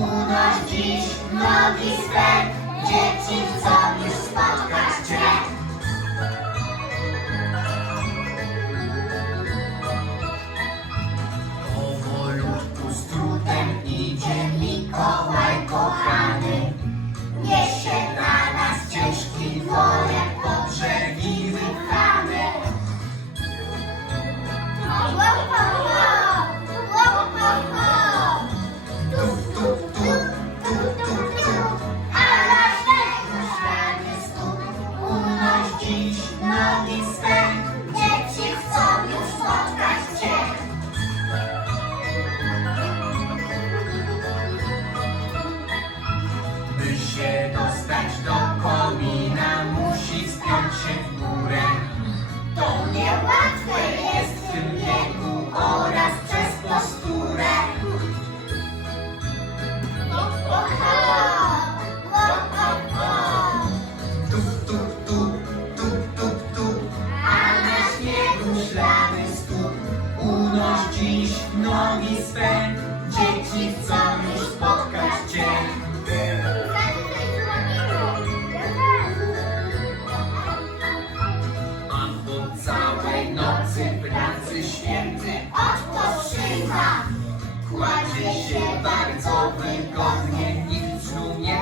u nas dziś nogi swe, dzieci chcą już spotkać Cię. Powolutku z trudem idzie Mikołaj kochany. wbiegać do komina, musi spiąć się w górę. To niełatwe jest w tym wieku oraz przez posturę. Tup, tup, tup, tup, tup, tup. A na śniegu ślady stóp. Unoś dziś nogi swe. pracy, pracy święty odpoczywa. Kładzie się bardzo wygodnie i w trumnie